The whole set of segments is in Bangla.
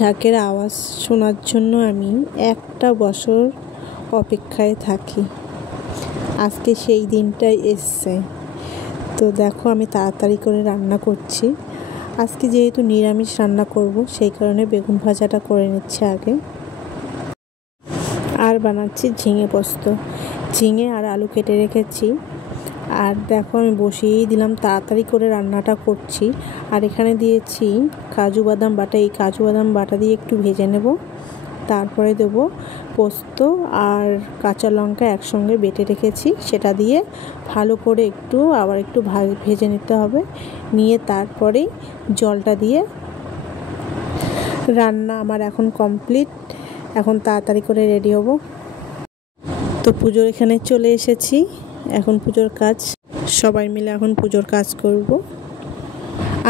ঢাকের আওয়াজ শোনার জন্য আমি একটা বছর অপেক্ষায় থাকি। আজকে সেই দিনটাই এসছে। তো দেখো আমি তাড়াতাড়ি করে রান্না করছি। আজকে যেহেতু নিরামিষ রান্না করব, সেই কারণে বেগুন ভাজাটা করে নিচ্ছি আগে। আর বানাচ্ছি ঝিঙে পোস্ত। ঝিঙে আর আলু কেটে রেখেছি। আর দেখো আমি বসিয়েই দিলাম, তাড়াতাড়ি করে রান্নাটা করছি। আর এখানে দিয়েছি কাজু বাদাম বাটা। এই কাজু বাদাম বাটা দিয়ে একটু ভেজে নেব। তারপরে দেব পোস্ত আর কাঁচা লঙ্কা একসঙ্গে বেটে রেখেছি, সেটা দিয়ে ভালো করে আবার একটু ভেজে নিতে হবে। নিয়ে তারপরেই জলটা দিয়ে রান্না আমার এখন কমপ্লিট। এখন তাড়াতাড়ি করে রেডি হব। তো পুজোর এখানে চলে এসেছি। এখন পুজোর কাজ, সবাই মিলে এখন পুজোর কাজ করব।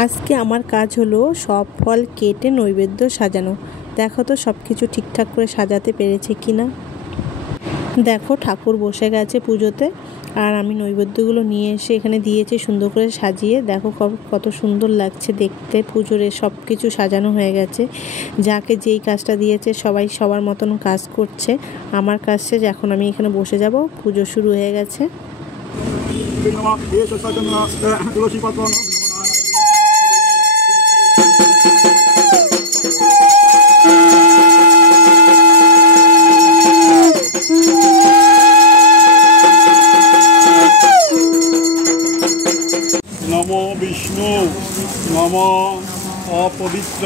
আজকে আমার কাজ হলো সব ফল কেটে নৈবেদ্য সাজানো। দেখো তো সব কিছু ঠিকঠাক করে সাজাতে পেরেছি কিনা। দেখো ঠাকুর বসে গেছে পুজোতে, আর আমি নৈবেদ্যগুলো নিয়ে এসে এখানে দিয়েছি সুন্দর করে সাজিয়ে। দেখো কত সুন্দর লাগছে দেখতে। পুজোরে সব কিছু সাজানো হয়ে গেছে। যাকে যেই কাজটা দিয়েছে সবাই সবার মতন কাজ করছে। আমার কাজ শেষ, এখন আমি এখানে বসে যাব। পুজো শুরু হয়ে গেছে। नमो विष्णु नमो अपवित्र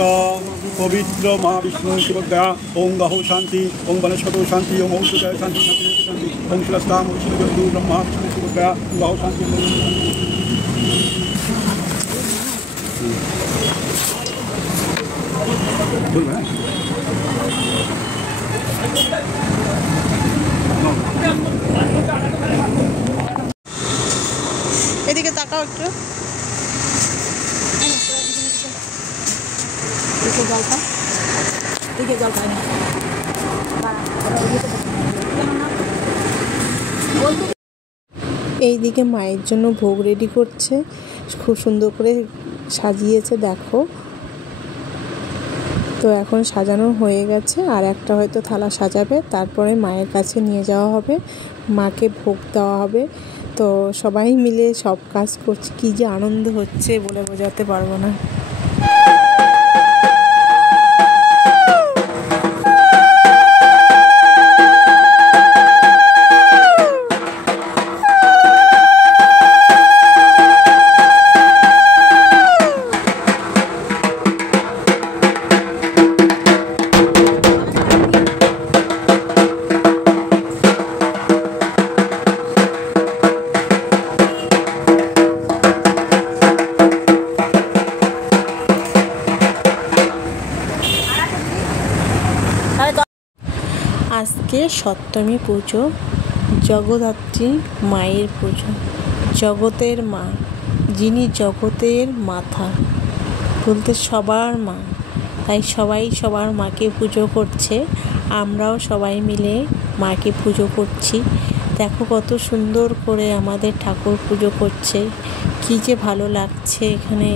पवित्र महाविष्णु शिवदया ओं गाहो शांति ओं वनस्पतो शांति ओं औषधय शांति शांति शांति ओं शिलस्ताम ओं शिवगुरु ब्रह्मा विष्णु शिवदया ओं गाहो शांति। बोल रहा है এদিকে তাকাও একটু। এইদিকে মায়ের জন্য ভোগ রেডি করছে, খুব সুন্দর করে সাজিয়েছে দেখো। তো এখন সাজানো হয়ে গেছে, আর একটা হয়তো থালা সাজাবে, তারপরে মায়ের কাছে নিয়ে যাওয়া হবে, মাকে ভোগ দেওয়া হবে। তো সবাই মিলে সব কাজ করছে, কী যে আনন্দ হচ্ছে বলে বোঝাতে পারবো না। আজকে সপ্তমী পুজো, জগদ্ধাত্রী মায়ের পুজো। জগতের মা, যিনি জগতের মাথা, বলতে সবার মা। তাই সবাই সবার মাকে পুজো করছে। আমরাও সবাই মিলে মাকে পুজো করছি। দেখো কত সুন্দর করে আমাদের ঠাকুর পুজো করছে, কী যে ভালো লাগছে এখানে।